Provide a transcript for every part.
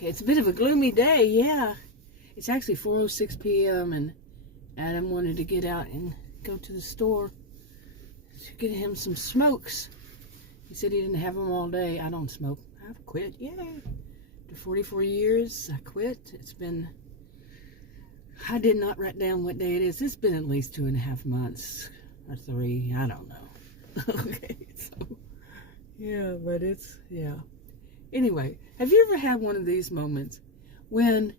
Okay, it's a bit of a gloomy day, yeah. It's actually 4:06 p.m. and Adam wanted to get out and go to the store to get him some smokes. He said he didn't have them all day. I don't smoke. I've quit. Yay. After 44 years, I quit. I did not write down what day it is. It's been at least 2.5 months or 3. I don't know. Okay, so, yeah, but yeah. Anyway, have you ever had one of these moments when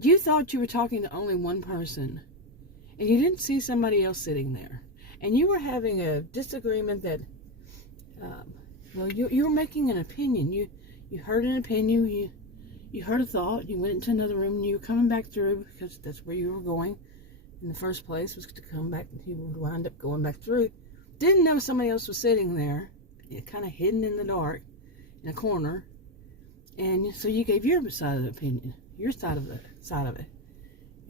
you thought you were talking to only one person and you didn't see somebody else sitting there, and you were having a disagreement that, you were making an opinion. You heard an opinion, you heard a thought, you went into another room, and you were coming back through because that's where you were going in the first place, was to come back. You would wind up going back through. Didn't know somebody else was sitting there, kind of hidden in the dark in a corner. And so you gave your side of the opinion, your side of it,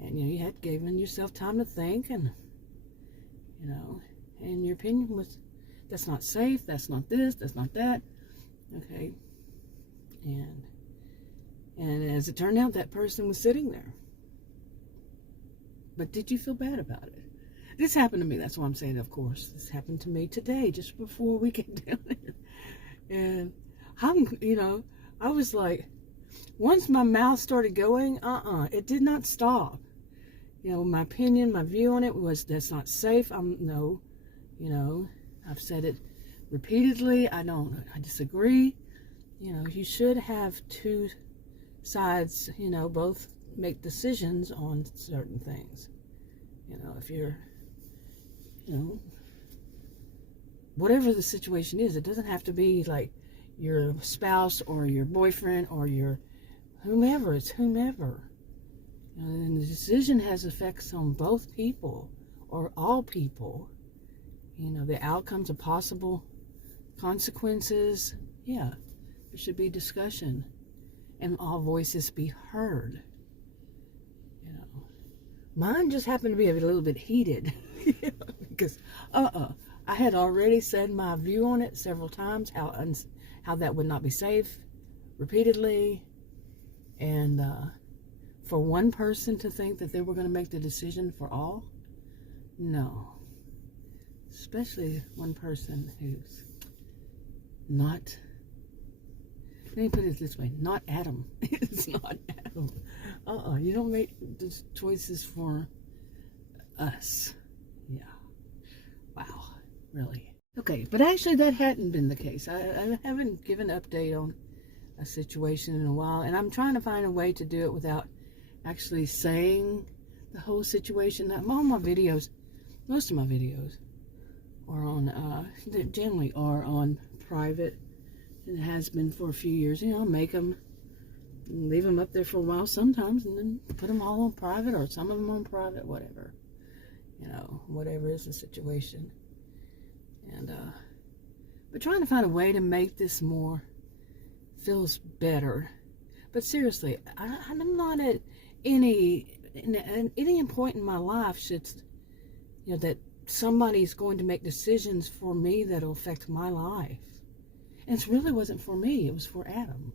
and you had given yourself time to think, and and your opinion was, that's not safe, that's not this, that's not that, okay, and as it turned out, that person was sitting there. But did you feel bad about it? This happened to me. That's why I'm saying, of course, this happened to me today, just before we came down here, and I was like, once my mouth started going, it did not stop. My opinion, my view on it was, that's not safe. I've said it repeatedly. I disagree. You should have two sides, both make decisions on certain things. If you're, whatever the situation is, it doesn't have to be like your spouse or your boyfriend or your whomever. It's whomever. And the decision has effects on both people or all people. The outcomes of possible consequences. Yeah, there should be discussion and all voices be heard. Mine just happened to be a little bit heated because I had already said my view on it several times, how that would not be safe, repeatedly, and for one person to think that they were going to make the decision for all, no. Especially one person who's not, let me put it this way, not Adam. It's not Adam. You don't make the choices for us. Yeah. Wow. Really. Okay, but actually that hadn't been the case. I haven't given an update on a situation in a while, and I'm trying to find a way to do it without actually saying the whole situation. All my videos, most of my videos, are on, generally are on private. It has been for a few years. I'll make them, leave them up there for a while sometimes, and then put them all on private, or some of them on private, whatever. Whatever is the situation. And, but trying to find a way to make this feels better. But seriously, I'm not at any point in my life should, that somebody's going to make decisions for me that'll affect my life. And it really wasn't for me, it was for Adam.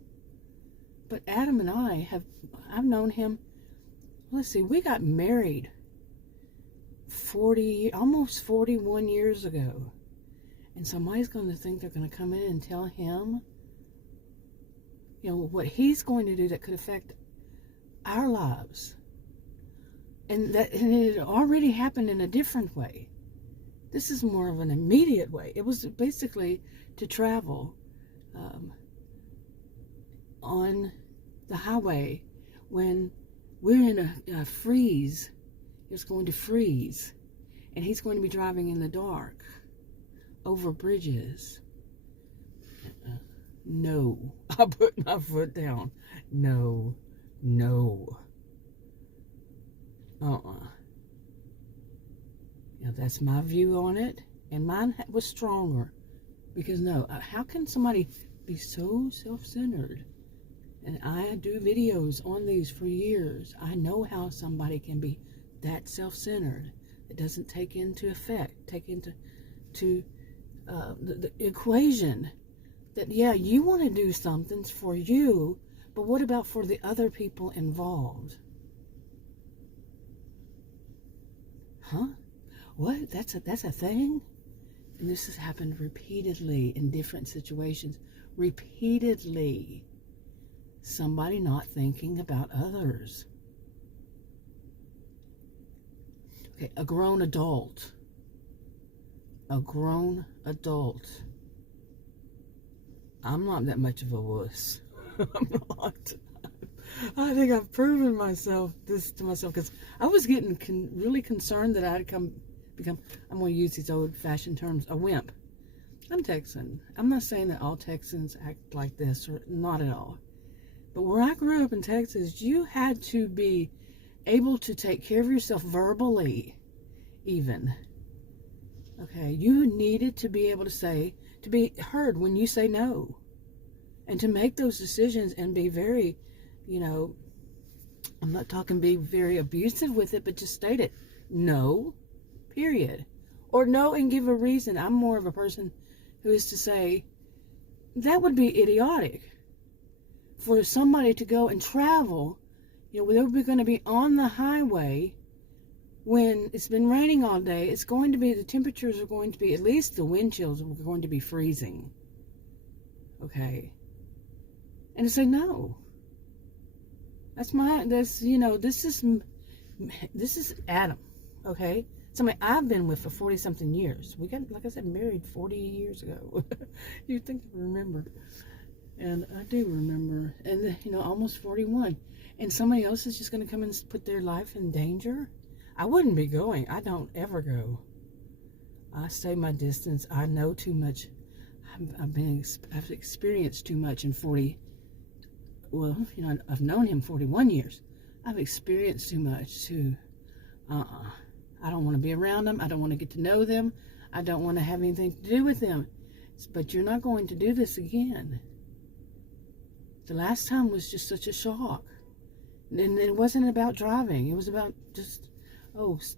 But Adam and I've known him, let's see, we got married almost 41 years ago. And somebody's going to think they're going to come in and tell him, what he's going to do that could affect our lives. And it had already happened in a different way. This is more of an immediate way. It was basically to travel on the highway when we're in a freeze. It's going to freeze, and he's going to be driving in the dark over bridges. No. I put my foot down. No. That's my view on it, and mine was stronger, because how can somebody be so self-centered? And I do videos on these for years. I know how somebody can be that self-centered. It doesn't take into the equation that, yeah, you want to do something for you, But what about for the other people involved? Huh? What? That's a thing? And this has happened repeatedly in different situations. Repeatedly. Somebody not thinking about others. Okay, a grown adult. A grown adult. I'm not that much of a wuss. I'm not. I think I've proven this to myself, because I was getting really concerned that I'd become, I'm going to use these old-fashioned terms, a wimp. I'm Texan. I'm not saying that all Texans act like this, or not at all. But where I grew up in Texas, you had to be able to take care of yourself verbally, even. Okay, you needed to be able to be heard when you say no. And to make those decisions and be very, I'm not talking be very abusive with it, but just state it. No, period. Or no and give a reason. I'm more of a person who is to say, that would be idiotic for somebody to go and travel. They're going to be on the highway when it's been raining all day. It's going to be, the temperatures are going to be, at least the wind chills are going to be freezing. Okay. And to say no. This is Adam. Okay. Somebody I've been with for 40-something years. We got, like I said, married 40 years ago. You'd think I remember. And I do remember. And, almost 41. And somebody else is just going to come and put their life in danger? I wouldn't be going. I don't ever go. I stay my distance. I know too much. I've experienced too much in 40. Well, I've known him 41 years. I've experienced too much to, I don't want to be around them. I don't want to get to know them. I don't want to have anything to do with them. But you're not going to do this again. The last time was just such a shock. And it wasn't about driving. It was about just,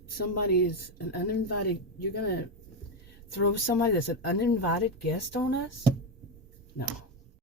somebody is an uninvited, you're going to throw somebody that's an uninvited guest on us? No.